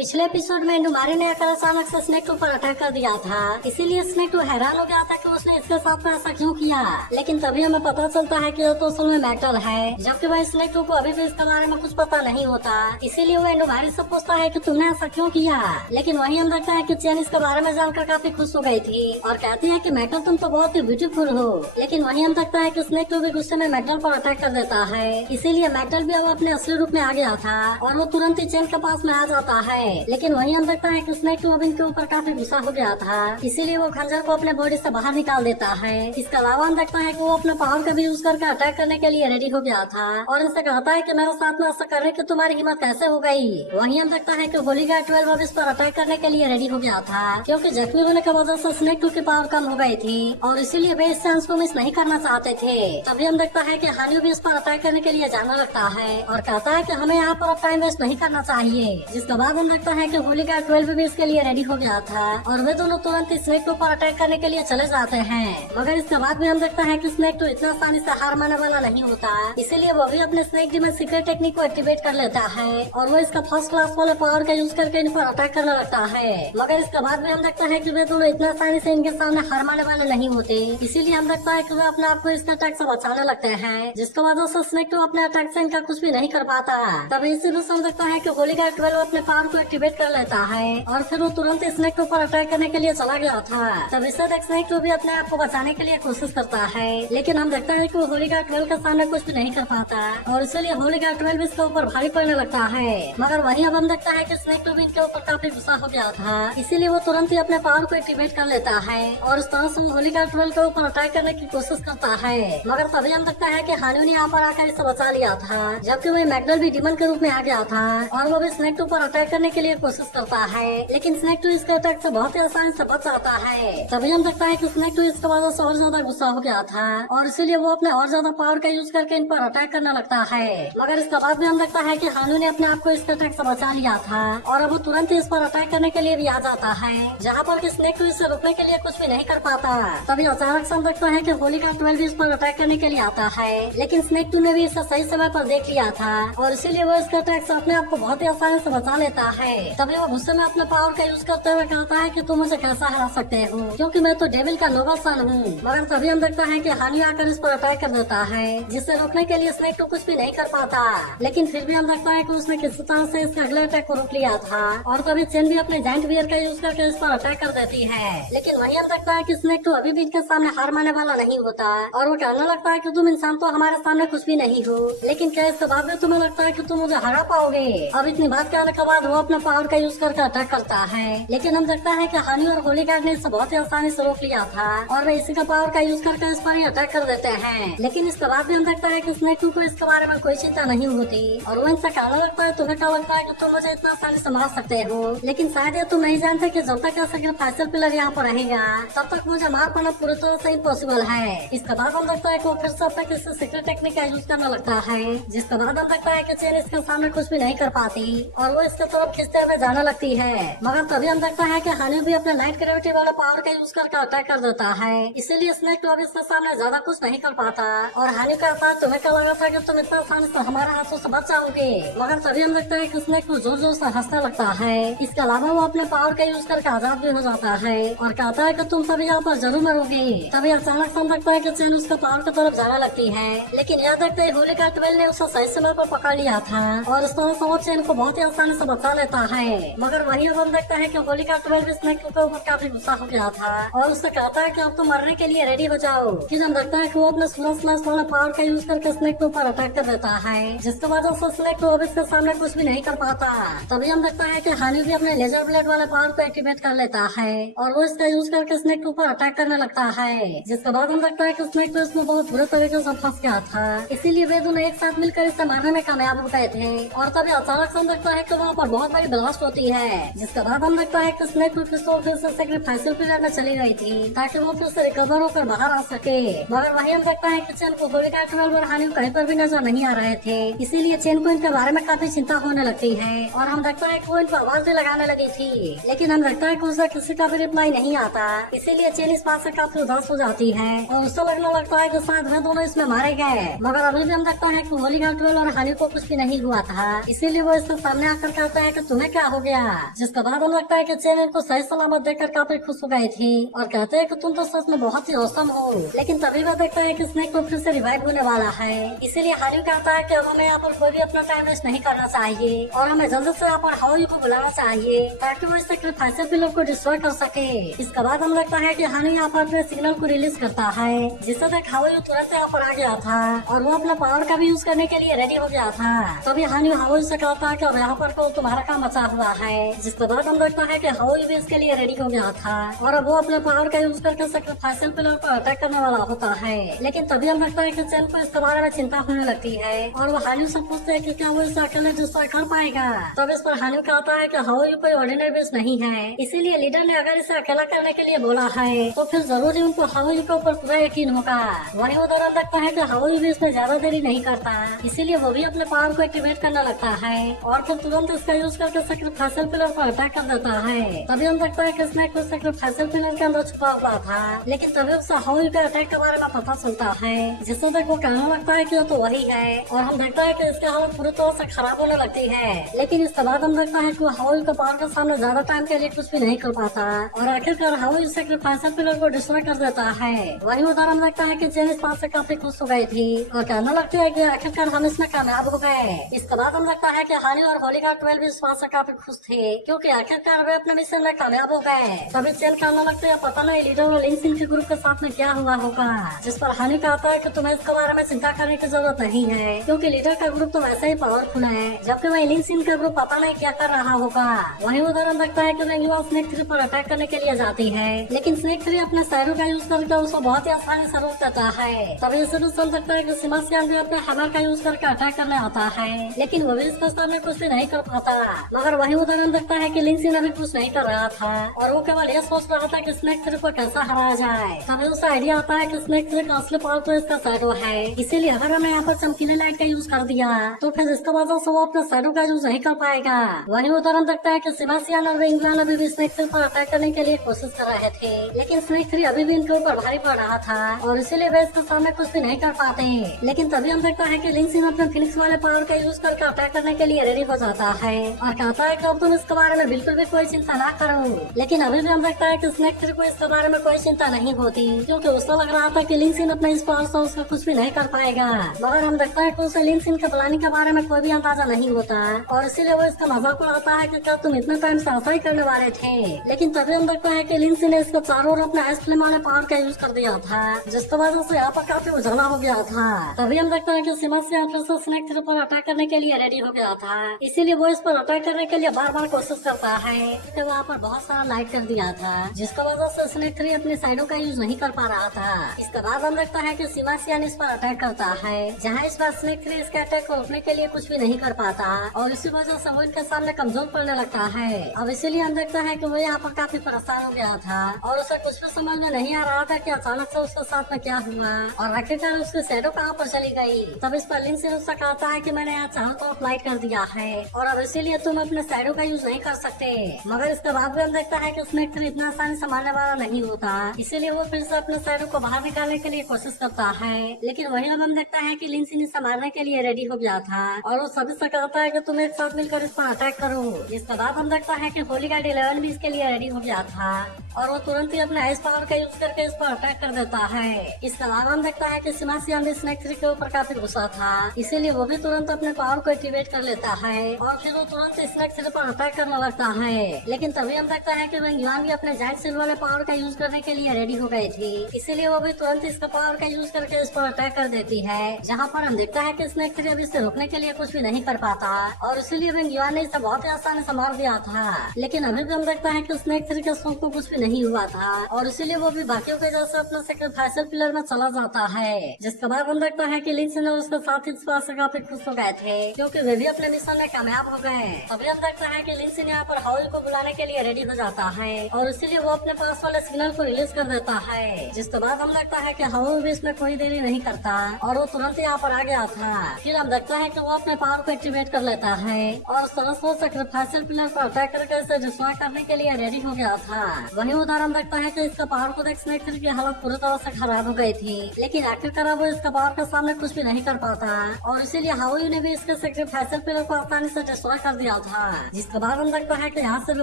पिछले एपिसोड में इंडुमारी ने आकर अचानक से स्नेक टू पर अटैक कर दिया था, इसीलिए स्नेक टू हैरान हो गया था कि उसने इसके साथ में ऐसा क्यों किया। लेकिन तभी हमें पता चलता है कि वो तो असल में मेटल है, जबकि वह स्नेक टू को अभी भी इसके बारे में कुछ पता नहीं होता। इसीलिए वो इंडुमारी से पूछता है कि तुमने ऐसा क्यों किया। लेकिन वही हम देखते हैं कि चेन इसके बारे में जानकर काफी खुश हो गई थी और कहती है कि मेटल तुम तो बहुत ही ब्यूटीफुल हो। लेकिन वही हम देखते हैं कि स्नेक टू भी गुस्से में मेटल पर अटैक कर देता है, इसीलिए मेटल भी अब अपने असली रूप में आ गया था और वो तुरंत ही चेन के पास में आ जाता है। लेकिन वही हम देखते हैं कि स्नेक टू अब इनके ऊपर काफी गुस्सा हो गया था, इसीलिए वो खंजर को अपने बॉडी से बाहर निकाल देता है। इसके अलावा हम देखते हैं कि वो अपने पावर का भी यूज करके अटैक करने के लिए रेडी हो गया था और इनसे कहता है कि मेरे साथ में ऐसा करने की तुम्हारी हिम्मत कैसे हो गई। वही हम देखते हैं कि होली गार्ड 12 अब इस पर अटैक करने के लिए रेडी हो गया था, क्योंकि जख्मी होने की वजह से स्नेक टू की पावर कम हो गई थी और इसीलिए वे इस चांस को मिस नहीं करना चाहते थे। तभी हम देखता है कि हानियो भी इस पर अटैक करने के लिए जाना लगता है और कहता है कि हमें यहाँ पर अब टाइम वेस्ट नहीं करना चाहिए। जिसके बाद हम देखता है कि होली गार्ड 12 भी इसके लिए रेडी हो गया था और वे दोनों तुरंत स्नेक टू पर अटैक करने के लिए चले जाते हैं। मगर इसके बाद भी हम देखता है कि स्नेक टू इतना आसानी से हार मानने वाला नहीं होता, इसीलिए वो भी अपने स्नेक में सीक्रेट टेक्निक को एक्टिवेट कर लेता है और वो इसका फर्स्ट क्लास वाले पावर का यूज करके इन पर अटैक करने लगता है। मगर इसके बाद भी हम देखता है कि वे दोनों इतना आसानी से इनके सामने हार मानने वाले नहीं होते, इसीलिए हम देखता है कि वे अपने आप को इसके अटैक से बचाने लगते हैं, जिसके वजह से स्नेक टू अपने अटैक से इनका कुछ भी नहीं कर पाता। तभी इसी वजह से हम देखता है कि होली गार्ड 12 अपने पावर को एक्टिवेट कर लेता है और फिर वो तुरंत स्नेक टू पर अटैक करने के लिए चला गया था। तब इसे देख स्नेक टू भी अपने आप को बचाने के लिए कोशिश करता है, लेकिन हम देखते हैं कि वो होली गार्ड 12 के सामने कुछ भी नहीं कर पाता और इसलिए होली गार्ड 12 इसके ऊपर भारी पड़ने लगता है। मगर वहीं अब हम देखता है कि स्नेक टू भी इनके ऊपर काफी गुस्सा हो गया था, इसीलिए वो तुरंत ही अपने पावर को एक्टिवेट कर लेता है और इस तरह से होली गार्ड 12 के ऊपर अटैक करने की कोशिश करता है। मगर तभी हम देखता है कि हानियो ने यहाँ पर आकर इसे बचा लिया था, जबकि वही मैकडल भी डिमन के रूप में आ गया था और वो भी स्नेक टू पर अटैक करने के लिए कोशिश करता है, लेकिन स्नेक टू इसके अटैक से बहुत ही आसानी से बच जाता है। तभी हम देखता है कि स्नेक टू इसके वजह से और ज्यादा गुस्सा हो गया था और इसीलिए वो अपने और ज्यादा पावर का यूज करके इन पर अटैक करने लगता है। मगर इसके बाद भी हम देखता है कि हानियो ने अपने आप को इसके अटैक से बचा लिया था और अब वो तुरंत ही इस पर अटैक करने के लिए भी आ जाता है, जहाँ पर स्नेक टू इसे रोकने के लिए कुछ भी नहीं कर पाता। तभी अचानक से हम देखते हैं कि होली गार्ड 12 इस पर अटैक करने के लिए आता है, लेकिन स्नेक टू ने भी इसे सही समय पर देख लिया था और इसीलिए वो इसके अटैक से अपने आप को बहुत ही आसानी से बचा लेता है। तभी वो गुस्से में अपने पावर का यूज करते हुए कहता है कि तुम मुझे कैसा हरा सकते हो, क्योंकि मैं तो डेविल का नोबल सन हूँ। मगर तभी हम देखता है कि हानियो आकर इस पर अटैक कर देता है, जिसे रोकने के लिए स्नेक टू कुछ भी नहीं कर पाता। लेकिन फिर भी हम देखता है कि उसने किसी तरह से इसके अगले अटैक को रोक लिया था और तभी चेन भी अपने जाइंट बियर का यूज करके इस पर अटैक कर देती है। लेकिन वही हम देखता है कि स्नेक टू अभी भी इनके सामने हार मानने वाला नहीं होता और वो कहने लगता है कि तुम इंसान तो हमारे सामने कुछ भी नहीं हो, लेकिन क्या इसके बाद भी तुम्हें लगता है कि तुम मुझे हरा पाओगे। अब इतनी बात कहने के बाद वो अपने पावर का यूज करके अटैक करता है, लेकिन हम देखता है कि हानियो और होली गार्ड ने इसे बहुत ही आसानी से रोक लिया था और वे इसी का पावर का यूज करके इस पर ही अटैक कर देते हैं। लेकिन इसके बाद भी हम देखता है कि स्नेक टू को इसके बारे में कोई चिंता नहीं होती और वो इनसे कहने लगता है तुम्हें क्या लगता है कि तुम मुझे इतना आसानी से मार सकते हो, लेकिन शायद ये तुम नहीं जानते कि जब तक सैक्रिफाइसल पिलर यहाँ पर रहेगा तब तक मुझे मार पाना पूरी तरह से इम्पॉसिबल है। इसके बाद हम देखता है कि वो फिर से अपने किसी सीक्रेट टेक्निक का यूज करने लगता है, जिसके बाद हम देखता है कि चेन इसके सामने कुछ भी नहीं कर पाती और वो इसके तरफ खींचते हुए जाने लगती है। मगर तभी हम देखता है कि हानियो भी अपने नाइट ग्रेविटी वाले पावर का यूज करके अटैक कर देता है, इसीलिए स्नेक टू अब इसके सामने ज्यादा कुछ नहीं कर पाता और हानियो का आता तुम्हें क्या लगा था कि तुम इतना आसानी से हमारे हाथों से बच जाओगे। मगर तभी हम देखते हैं कि स्नेक टू जोर जोर से हंसने लगता है। इसके अलावा वो अपने पावर का यूज करके आजाद भी हो जाता है और कहता है कि तुम सभी यहाँ पर जरूर मरोगे। तभी अचानक से हम देखता है कि चेन उसके पावर की तरफ जाने लगती है, लेकिन यह देखते ही होली गार्ड 12 ने उसे सही समय पर पकड़ लिया था और इस तरह से वो चेन को बहुत ही आसानी से बचा लेता है। मगर वहीं अब हम देखते हैं कि होली गार्ड 12 स्नेक टू के ऊपर काफी गुस्सा हो गया था और उससे कहता है कि अब तो मरने के लिए रेडी हो जाओ। फिर हम देखते हैं कि वो अपने सूरज फ्लैश वाला पावर का यूज करके स्नेक टू पर अटैक कर देता है, जिसके वजह से स्नेक टू अब इसके सामने कुछ भी नहीं कर पाता। तभी हम देखते हैं कि हानियो भी अपने लेजर ब्लेड वाले पावर को एक्टिवेट कर लेता है और वो इसका यूज करके स्नेक टू पर अटैक करने लगता है, जिसके बाद हम देखते हैं कि स्नेक टू इसमें बहुत बुरे तरीके से फंस गया था, इसीलिए वे दोनों एक साथ मिलकर इसे मारने में कामयाब हो गए थे। और तभी अचानक से हम देखता है कि वहाँ पर बहुत बड़ी ब्लास्ट होती है, जिसके बाद हम देखता है कि स्नेक टू पिस्तौल फिर से सैक्रिफाइसल पीरियड में चली गई थी ताकि वो फिर से रिकवर होकर बाहर आ सके। मगर वही हम देखता है कि चेन को होली गार्ड 12 और हानियो कहीं पर भी नजर नहीं आ रहे थे, इसीलिए चेन को इनके बारे में काफी चिंता होने लगती है और हम देखता है कि वो इनको आवाज भी लगाने लगी थी, लेकिन हम देखता है कि उसे किसी का भी रिप्लाई नहीं आता, इसीलिए चेन इस बात से काफी उदास हो जाती है और उससे लगने लगता है कि शायद वे दोनों इसमें मारे गए। मगर अभी भी हम देखता है कि होली गार्ड 12 और हानियो को कुछ भी नहीं हुआ था, इसीलिए वो इसके सामने आकर कहता है कि तुम्हें क्या हो गया। जिसके बाद हमें लगता है कि चेन इनको सही सलामत देखकर काफी खुश हो गई थी और कहते हैं कि तुम तो सच में बहुत ही औसम हो। लेकिन तभी वह देखता है कि स्नेक को फिर से रिवाइव होने वाला है। इसीलिए हानी कहता है कि अब हमें यहाँ पर कोई भी अपना टाइम वेस्ट नहीं करना चाहिए और हमें जल्दी से यहाँ पर हाउई को बुलाना चाहिए ताकि वो इस सैक्रिफाइस पिलर को डिस्ट्रॉय कर सके। इसके बाद हमें लगता है कि हानी यहाँ पर अपने सिग्नल को रिलीज करता है, जिससे देख हाउई तुरंत यहाँ पर आ गया था और वो अपने पावर का भी यूज करने के लिए रेडी हो गया था। तभी हानी हाउई से कहता है कि अब यहाँ पर तुम्हारा काम बचा हुआ है। जिसके बाद हम देखता है कि हाउई भी इसके लिए रेडी हो गया था और अब वो अपने पावर का यूज करके सैक्रिफाइस पिलर पर अटैक करने वाला होता है। लेकिन तभी हम लगता है कि चैन को इसके बारे में चिंता होने लगती है और वो हानी से पूछते हैं कि क्या वो इसे अकेले डिस्ट्रॉय कर पाएगा। तब इस पर हानी कहता है कि हाउई कोई ऑर्डिनरी बेस नहीं है, इसीलिए लीडर ने अगर इसे अकेला करने के लिए बोला है तो फिर जरूरी उनको हाउई के ऊपर पूरा यकीन होगा। वही उदाहरण लगता है कि हाउई भी इसमें ज्यादा देरी नहीं करता, इसीलिए वो भी अपने पावर को एक्टिवेट करने लगता है और फिर तुरंत इसका यूज करके सैक्रिफाइस पिलर पर अटैक कर देता है। तभी हम देखता है कि स्नेक को सैक्रिफाइस पिलर के अंदर छुपा हुआ था, लेकिन तभी उसे हाउई के अटैक के बारे में पता चलता है, जिससे तक वो कहने लगता है कि वो तो वही है और हम देखता है कि इसकी हालत पूरी तरह से खराब होने लगती है। लेकिन इसके बाद हम देखता है कि वो हाउई के पावर के सामने ज्यादा टाइम के लिए कुछ भी नहीं कर पाता और आखिरकार हाउई सैक्रिफाइस पिलर को डिस्ट्रॉय कर देता है। वही उदाहरण लगता है कि जेन इस बात से काफी खुश हो गई थी और कहने लगती है कि आखिरकार हम इसमें कामयाब हो गए। इसके बाद हम लगता है कि हानी और होलीगार्ड 12 भी इस बात से काफी खुश थे क्योंकि आखिरकार वे अपने मिशन में कामयाब हो गए। तभी चेन कहने लगते हैं पता नहीं लीडर और लिंक सिंह के ग्रुप के साथ में क्या हुआ होगा, जिस पर हानि कहता है कि तुम्हें इसके बारे में चिंता करने की जरूरत नहीं है क्योंकि लीडर का ग्रुप तो वैसे ही पावरफुल है, जबकि वही लिंक सिंह का ग्रुप पता नहीं क्या कर रहा होगा। वही उदाहरण लगता है कि रेंगुआ स्नेक 3 पर अटैक करने के लिए जाती है, लेकिन स्नेक 3 अपने शहरों का यूज करके उसको बहुत ही आसानी से रोक देता है। तभी इसे भी चल सकता है कि सिमासियान भी अपने हैमर का यूज करके अटैक करने आता है, लेकिन वो भी इसके सामने कुछ भी नहीं कर पाता। मगर वही उदाहरण लगता है कि लिंक सिंह अभी कुछ नहीं कर रहा था और वो केवल ये सोच रहा था कि स्नेक 3 को कैसा हराया जाए। तभी उसे आइडिया आता है कि स्नेक 3 का असली पावर तो इसका शैडो है, इसीलिए अगर हमें यहाँ पर चमकीले लाइट का यूज कर दिया तो फिर इसके वजह से वो अपने शैडो का यूज नहीं कर पाएगा। वही उदाहरण लगता है कि सिमासियान और इंग्लैंड अभी भी स्नेक 3 पर अटैक करने के लिए कोशिश कर रहे थे, लेकिन स्नेक 3 अभी भी इनके ऊपर भारी पड़ रहा था और इसीलिए वे इसके सामने कुछ भी नहीं कर पाते। लेकिन तभी हम देखता है कि लिंक सिंह अपने फिनिक्स वाले पावर का यूज करके अटैक करने के लिए रेडी हो जाता है और कहता है कि अब तुम इसके बारे में बिल्कुल भी कोई चिंता ना करो। लेकिन अभी भी हम देखता है कि स्नेक 3 को इसके बारे में कोई चिंता नहीं होती क्योंकि उसे लग रहा था कि लिंक सिंह अपने इस पावर से उसका कुछ भी नहीं कर पाएगा। मगर हम देखता है कि उसे लिंक सिंह के प्लानिंग के बारे में कोई भी अंदाजा नहीं होता और इसीलिए वो इसका मजाक उड़ाता है कि क्या तुम इतने टाइम से ऐसा ही करने वाले थे। लेकिन तभी हम देखता है कि लिंक सिंह ने इसके चारों ओर अपने आइस फ्लेम वाले पावर का यूज कर दिया था, जिसकी वजह से यहाँ पर काफी उजाला हो गया था। तभी हम देखते हैं कि सिमासियान फिर से स्नेक 3 पर अटैक करने के लिए रेडी हो गया था, इसीलिए वो इस पर अटैक करने के लिए बार बार कोशिश करता है क्योंकि वहाँ पर बहुत सारा लाइट कर दिया था, जिसकी वजह से स्नेक 3 अपने साइडों का यूज नहीं कर पा रहा था। इसके बाद हम देखता है कि सिमासियान इस पर अटैक करता है, जहाँ इस बार स्नेक 3 इसके अटैक को रोकने के लिए कुछ भी नहीं कर पाता और इसी वजह से वो इनके सामने कमजोर पड़ने लगता है। अब इसीलिए हम देखते हैं कि वो यहाँ पर काफी परेशान हो गया था और उसे कुछ भी समझ में नहीं आ रहा था कि अचानक से उसके साथ में क्या हुआ और आखिरकार उसकी शैडो कहाँ पर चली गई। तब इस पर लिंक सिंह उससे कहता है कि मैंने यहाँ चारों तरफ लाइट कर दिया है और अब इसीलिए तुम अपने शैडो का यूज नहीं कर सकते। मगर इसके बाद भी हम देखता है कि स्नेक 3 इतना आसानी से मारने वाला नहीं होता, इसीलिए वो फिर से अपने शैडो को बाहर निकालने के लिए कोशिश करता है। लेकिन वही अब हम देखता है कि लिंक सिंह इसे मारने के लिए रेडी हो गया था और वो सभी से कहता है कि तुम एक साथ मिलकर इस पर अटैक करो। इसके बाद हम देखता है कि होलीगार्ड 11 भी इसके लिए रेडी हो गया था और वो तुरंत ही अपने आइस पावर का यूज करके इस पर अटैक कर देता है। इसके अलावा हम देखता है कि सिमासियान भी स्नेक 3 के ऊपर काफी गुस्सा था, इसीलिए वो भी तुरंत अपने पावर को एक्टिवेट कर लेता है और फिर वो तुरंत स्नेक 3 पर अटैक करने लगता है। लेकिन तभी हम देखता है कि वेंगुआन भी अपने जाइंट सेल वाले पावर का यूज करने के लिए रेडी हो गई थी, इसीलिए वो भी तुरंत इसका पावर का यूज करके इस पर अटैक कर देती है, जहाँ पर हम देखता है कि स्नेक 3 अभी इसे रोकने के लिए कुछ भी नहीं कर पाता और इसीलिए वेंगुआन ने इसे बहुत ही आसानी से मार दिया था। लेकिन अभी भी हम देखता है कि स्नेक 3 के स्ट्रोक को कुछ भी नहीं हुआ था और इसीलिए वो भी बाकियों के जैसे अपने सैक्रिफाइस पिलर में चला जाता है। जिसके बाद हम देखता है कि लिंक सिंह और उसके साथ इस बात से काफी खुश हो गए थे क्योंकि वे भी अपने मिशन में कामयाब हो गए। तभी हम देखते हैं कि लिंक सिंह यहाँ पर हाउई को बुलाने के लिए रेडी हो जाता है और इसीलिए वो अपने पास वाले सिग्नल को रिलीज कर देता है। जिसके बाद हम देखता है कि हाउई भी इसमें कोई देरी नहीं करता और वो तुरंत यहाँ पर आ गया था। फिर हम देखता है कि वो अपने पावर को एक्टिवेट कर लेता है और उस तरह से सैक्रिफाइस पिलर पर अटैक करके इसे डिस्ट्रॉय करने के लिए रेडी हो गया था। वही उदाहरण देखता है कि इसका पावर को देख स्नेक 3 की हालत पूरी तरह से खराब हो गई थी, लेकिन आखिरकार वो इसका पावर के सामने कुछ भी नहीं कर पाता और इसीलिए हाउई ने भी इसके सैक्रिफाइस पिलर को आसानी से डिस्ट्रॉय कर दिया गया था, जिसके बाद हम देखता है कि यहाँ से भी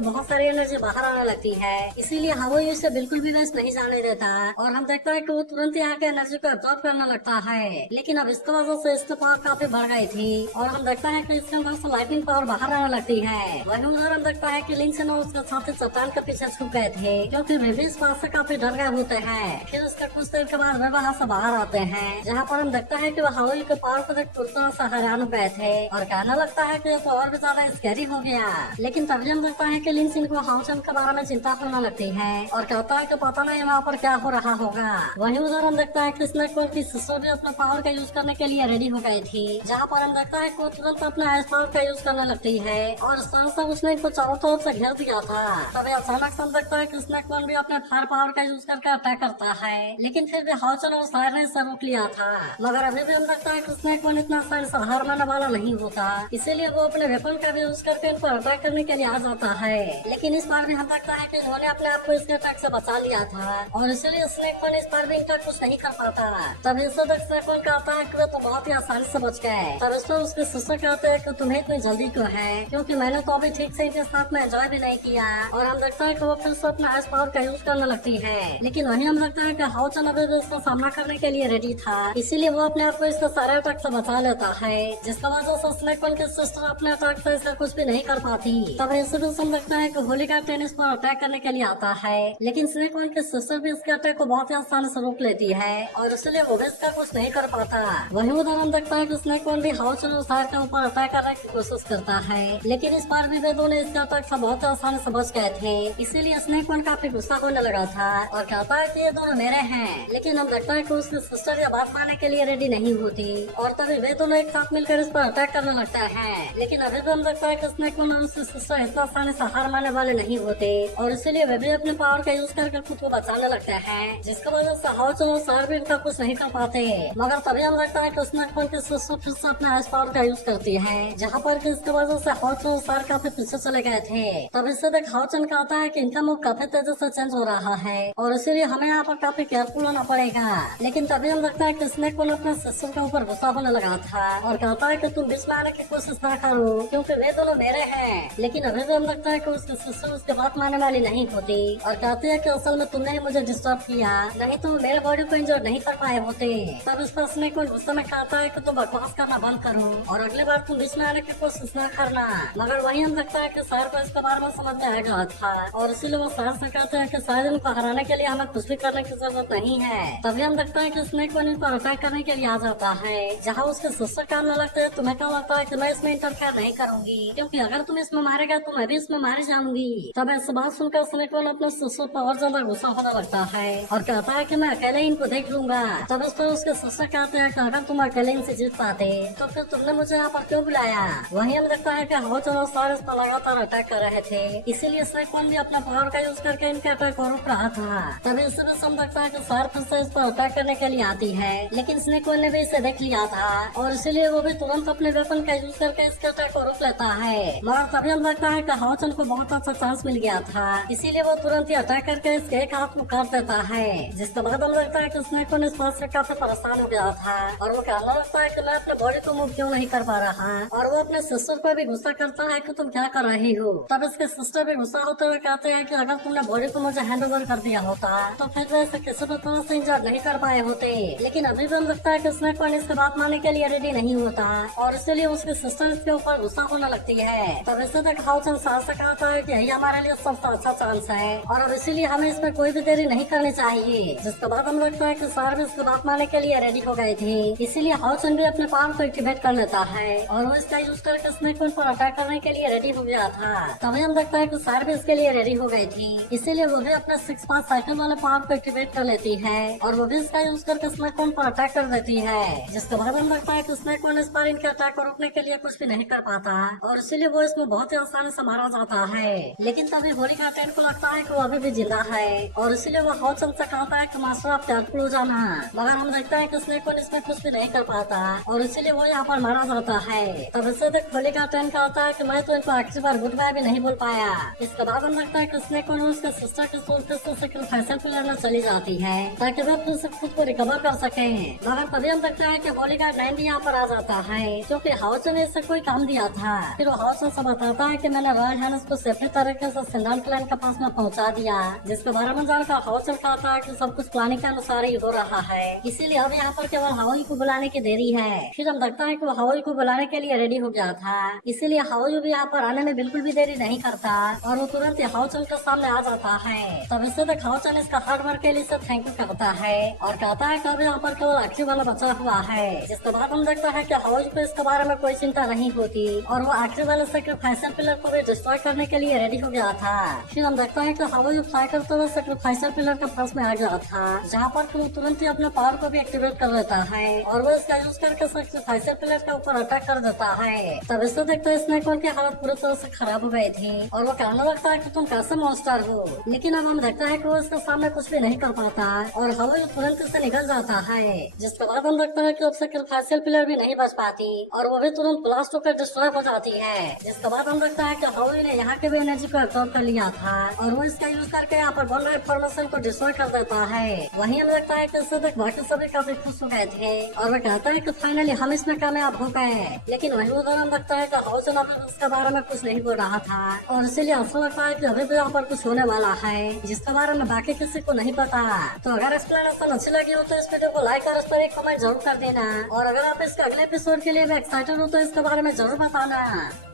बहुत सारी एनर्जी बाहर आने लगती है। इसीलिए हवा इसे बिल्कुल भी वेस्ट नहीं जाने देता और हम देखते हैं कि वो तुरंत यहाँ के एनर्जी को एब्जॉर्ब करने लगता है। लेकिन अब इसकी वजह से इसकी पावर काफी बढ़ गई थी और हम देखता है कि इसके अंदर से लाइटिंग पावर बाहर आने लगती है। वहीं उधर हम देखता है कि लिंक्स और उसके साथ चट्टान के पीछे छुप गए थे, क्योंकि वे भी इस बात से काफी डर गए होते हैं। फिर उसके कुछ देर के बाद वे वहाँ से बाहर आते हैं, जहाँ पर हम देखता है कि वह हवाई के पावर को देख पूरी तरह से हैरान हो गए थे और कहने लगता है कि ये तो और भी ज्यादा स्कैरी हो गया। लेकिन तभी हम देखता है कि लिंक्स इनको हाउचन के बारे में चिंता होने लगती है और कहता है कि पता नहीं वहाँ पर क्या हो रहा होगा। वहीं उधर हम देखता है कि स्नेक की सिस्टर भी अपने पावर का यूज करने के लिए रेडी हो गई थी, जहाँ पर हम देखता है कि वो तुरंत अपने आइस पावर का यूज करने लगती है और सहसा उसने इनको चारों तरफ से घेर दिया था। तभी अचानक से हम देखता है कि स्नेक भी अपने फायर पावर का यूज करके अटैक करता है, लेकिन फिर भी हाउचन और सायर ने इसे रोक लिया था। मगर अभी भी हम देखता है कि स्नेक इतना आसानी से हार मानने वाला नहीं होता, इसीलिए वो अपने वेपन का भी यूज करके इनको अटैक करने के लिए आ जाता है। लेकिन इस बार भी हम देखता है कि उन्होंने अपने आप को इसके अटैक से बचा लिया था और इसीलिए स्नेक इस बार भी इनका कुछ नहीं कर पाता। तब इसे देख स्नेक कहता है कि वे तो बहुत ही आसानी से बच गए। तब इस पर उसके सिस्टर कहते हैं कि तुम्हें इतनी जल्दी क्यों है, क्योंकि मैंने तो अभी ठीक से इनके साथ में एंजॉय भी नहीं किया। और हम देखता है कि वो फिर से अपना आइस पावर का यूज करने लगती है, लेकिन वहीं हम देखता है कि हाउचन अभी भी इसका सामना करने के लिए रेडी था, इसीलिए वो अपने आप को इसके सारे अटैक से बचा लेता है, जिसका वजह से स्नेक की सिस्टर अपने अटैक से इसका कुछ भी नहीं कर पाती। तब ऐसे भी हम देखता है कि होलिका टेनिस पर अटैक करने के लिए आता है, लेकिन स्नेक की सिस्टर भी इसके अटैक को बहुत ही आसानी से रोक लेती है और इसलिए वो भी इसका कुछ नहीं कर पाता। वहीं उधर हम देखता है कि स्नेक भी हाउचन और सायर के ऊपर अटैक करने की कोशिश करता है, लेकिन इस बार भी वे दोनों इसके अटैक से बहुत आसानी से बच गए थे। इसीलिए स्नेक काफी गुस्सा होने लगा था और कहता है कि ये दोनों मेरे हैं। लेकिन हम देखता है कि उसकी सिस्टर ये बात मानने के लिए रेडी नहीं होती और तभी वे दोनों एक साथ मिलकर इस पर अटैक करने लगता है। लेकिन अभी भी हम देखता है कि स्नेक और उसकी सिस्टर इतना आसानी से हार मानने वाले नहीं होते और इसीलिए वे भी अपने पावर का यूज करके खुद को बचाने लगते हैं, जिसकी वजह से हाउचन और सायर भी इनका कुछ नहीं कर पाते। मगर तभी हम देखता है कि स्नेक की सिस्टर फिर से अपने आइस पावर का यूज करती है, जहाँ पर कि इसकी वजह से हाउचन और सायर काफी पीछे चले गए थे। तब इससे देख हाउचन कहता है कि इनका मुख काफी तेजी से चेंज हो रहा है और इसीलिए हमें यहाँ पर काफी केयरफुल होना पड़ेगा। लेकिन तभी हम लगता है कि स्नेक अपने सिस्टर के ऊपर गुस्सा होने लगा था और कहता है कि तुम बीच में आने की कोशिश ना करो, क्योंकि वे दोनों मेरे हैं। लेकिन अभी भी हम लगता है कि उसकी सिस्टर उसके बात मानने वाली नहीं होती और कहती है कि असल में तुमने ही मुझे डिस्टर्ब किया, नहीं तो मेरे बॉडी को इंजोर नहीं कर पाए होते। तब इस पर स्नेक गुस्से में कहता है कि तुम बकवास करना बंद करो और अगली बार तुम बीच में आने की कोशिश न करना। मगर वही हम लगता है कि सायर को इसके बारे में समझ में आ गया था और इसीलिए वो सायर से कहते हैं कि शायद इनको हराने के लिए हमें कुछ भी करने की जरूरत नहीं है। तभी हम देखते हैं कि स्नेक इन पर अटैक करने के लिए आ जाता है, जहाँ उसके सिस्टर कहने लगते हैं तुम्हें क्या लगता है कि मैं इसमें इंटरफेयर नहीं करूंगी, क्योंकि अगर तुम इसमें मारेगा तो मैं भी इसमें मारी जाऊंगी। तब ऐसी बात सुनकर स्नेक अपने सिस्टर पर और ज्यादा गुस्सा होने लगता है और कहता है कि मैं अकेले इनको देख लूंगा। तब इस पर उसके सिस्टर कहते हैं कि अगर तुम अकेले इनसे जीत पाते तो फिर तुमने मुझे यहाँ पर क्यों बुलाया। वहीं हम देखता है कि हाउचन और सायर इस पर लगातार अटैक कर रहे थे, इसीलिए स्नेक भी अपना पावर का यूज करके इनके अटैक को रोक रहा था। तभी इसे भी समझ सकता है कि सायर फिर से इस पर अटैक करने के लिए आती है, लेकिन स्नेक ने भी इसे देख लिया था और इसीलिए वो भी तुरंत अपने वेपन का यूज करके इसके अटैक को रोक लेता है। मगर तभी हम देखता है कि हाउचन को बहुत अच्छा चांस मिल गया था, इसीलिए वो तुरंत ही अटैक करके इसके एक हाथ में काट देता है, जिसके बाद हम देखता है कि स्नेक इस बात से काफी परेशान हो गया था और वो कहने लगता है कि मैं अपने बॉडी को मूव क्यों नहीं कर पा रहा और वो अपने सिस्टर पर भी गुस्सा करता है कि तुम क्या कर रही हो। तब इसके सिस्टर भी गुस्सा होते हुए कहते हैं कि अगर तुमने बॉडी को मुझे हैंड ओवर कर दिया होता तो फिर वैसे किसी भी तरह से इंजर्ड नहीं कर पाए होते। लेकिन अभी भी हम लगता है कि स्नेक इसके बात मानने के लिए रेडी नहीं होता और इसलिए उसकी सिस्टर इसके ऊपर गुस्सा होने लगती है। तब इसे तक हाउचन साहस से कहता है कि यही हमारे लिए सबसे अच्छा चांस है और अब इसीलिए हमें इसमें कोई भी देरी नहीं करनी चाहिए। जिसके बाद हम लगता है कि सायर भी इसकी बात मानने के लिए रेडी हो गए थे, इसीलिए हाउचन भी अपने पावर को एक्टिवेट कर लेता है और वो इसका यूज करके स्नेक पर अटैक करने के लिए रेडी हो गया था। तभी हम देखता है कि सायर भी इसके लिए रेडी हो गई थी, इसीलिए वो भी अपने 6-5 साइकिल वाले पावर को एक्टिवेट कर लेती है और वो भी इसका यूज करके स्नेक पर अटैक कर देती है। जिसके बाद हम देखता है कि स्नेक इस बार इनके अटैक को रोकने के लिए कुछ भी नहीं कर पाता और इसीलिए वो इसमें बहुत ही आसानी से मारा जाता है। लेकिन तभी होलिका टेन को लगता है कि वो अभी भी जिंदा है और इसीलिए वो हाउचन से कहता है कि मास्टर आप केयरफुल हो जाना। मगर हम देखता है कि स्नेक इसमें कुछ भी नहीं कर पाता और इसीलिए वो यहाँ पर मारा जाता है। तब इससे तक होलिका टेन कहता है कि मैं तो इनको आखिरी बार गुड बाय भी नहीं बोल पाया। इसके बाद हम देखता है कि स्नेक उसके सिस्टर के सोल से सैक्रिफाइसल पे लड़ना चली जाती है ताकि वे फिर से खुद को रिकवर कर सके। मगर तभी हम देखते हैं कि होलिका 9 भी यहाँ पर आ जाता है, क्योंकि हाउचन ने इससे कोई काम दिया था फिर वो हाउस से बताता है कि मैंने रॉयल हाइनेस को सेफ्टी तरीके से सिंडल क्लैन के पास में पहुंचा दिया, जिसके बारे में जानकर हाउस कहता है कि सब कुछ प्लानिंग के अनुसार ही हो रहा है, इसीलिए अब यहाँ पर केवल हाउल को बुलाने की देरी है। फिर हम देखता है कि वो हाउल को बुलाने के लिए रेडी हो गया था, इसीलिए हाउल भी यहाँ पर आने में बिल्कुल भी देरी नहीं करता और वो तुरंत ही हाउचल के सामने आ जाता है। तब इससे तक हाउचल इसका हार्ड वर्क के लिए थैंक यू करता है और कहता है कि अब यहाँ पर केवल आखिरी वाला बचा हुआ है। जिसके बाद हम देखता है कि हाउल को इसके बारे में कोई चिंता नहीं होती और वो आखिरी वाले सैक्रिफाइसर पिलर को भी डिस्ट्रॉय करने के लिए रेडी हो गया था। फिर हम देखता है कि हाउल फ्लाई करते हुए सैक्रिफाइसर पिलर के पास में आ गया था, जहाँ पर वो तुरंत ही अपने पावर को भी एक्टिवेट कर लेता है और वो इसका यूज करके सैक्रिफाइसर पिलर के ऊपर अटैक कर देता है। तब इससे देखते स्नेक की हालत पूरी तरह से खराब हो गई थी और वो कहने लगता है कि तुम कैसे मॉन्स्टर हो, लेकिन अब हम देखता है कि वो इसके सामने कुछ भी नहीं कर पाता और हाउल तुरंत से निकल जाता है। जिसके बाद हम देखते हैं कि अब सैक्रिफाइसर पिलर भी नहीं बच पाती और वो भी तुरंत ब्लास्ट होकर डिस्ट्रॉय हो जाती है। जिसके बाद हम देखता है कि हाउल ने यहाँ के भी एनर्जी को एब्जॉर्ब कर लिया था और वो इसका यूज करके यहाँ पर बन रहे फॉर्मेशन को डिस्ट्रॉय कर देता है। वहीं हम देखता है कि इससे तक बाकी सभी काफी खुश हो गए थे और वो कहता है कि फाइनली हम इसमें कामयाब हो गए। लेकिन वहीं उधर हम देखता है कि हाउस इसके बारे में कुछ नहीं बोल रहा था और इसीलिए ऐसा लगता है कि अभी भी यहाँ पर कुछ होने वाला है जिसके बारे में बाकी किसी को नहीं पता। तो अगर एक्सप्लेनेशन अच्छी लगी हो तो इस वीडियो को लाइक और इस पर एक कमेंट जरूर कर देना और अगर आप इसके अगले एपिसोड के लिए एक्साइटेड हो तो इसके बारे में जरूर बताना।